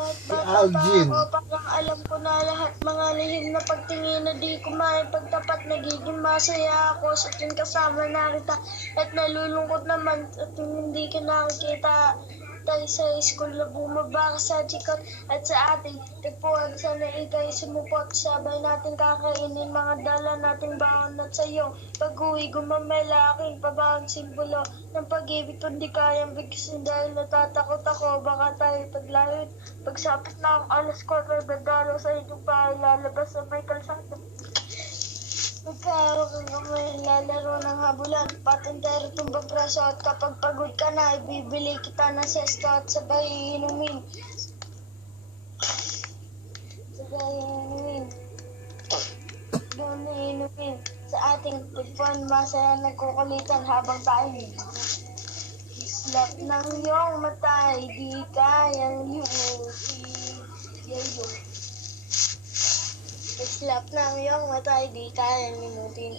Kahit Si bata pa Algin. ako, parang alam ko na lahat mga lihim na pagtingin na di ko maipagtapat. Nagiging masaya ako sa tuwing kasama na kita. At nalulungkot naman sa tuwing hindi ka nakikita. Tayo sa school na bumaba ka sa chikot at sa ating tagpuan. Sana ikay sumupot, sabay natin kakainin mga dala nating baon at sa'yo. Pag-uwi gumamela aking pabawang simbolo ng pag-ibig kundi kayang bigkasin dahil natatakot ako. Baka tayo taglahit. Pagsapit na ang alas 4, dadalo sa inyong bahay, lalabas sa may kalsada. Magkaroon ka may lalaro ng habulan, patintero tumbang braso at kapag pagod ka na, ibibili kita ng sesto at sabay inumin. Doon na inumin. Sa ating tagpuan, masaya nagkukulitan habang tayo islap ng iyong mata, di kayang limutin. Yayo. Islap ng iyong mata, di kayang limutin.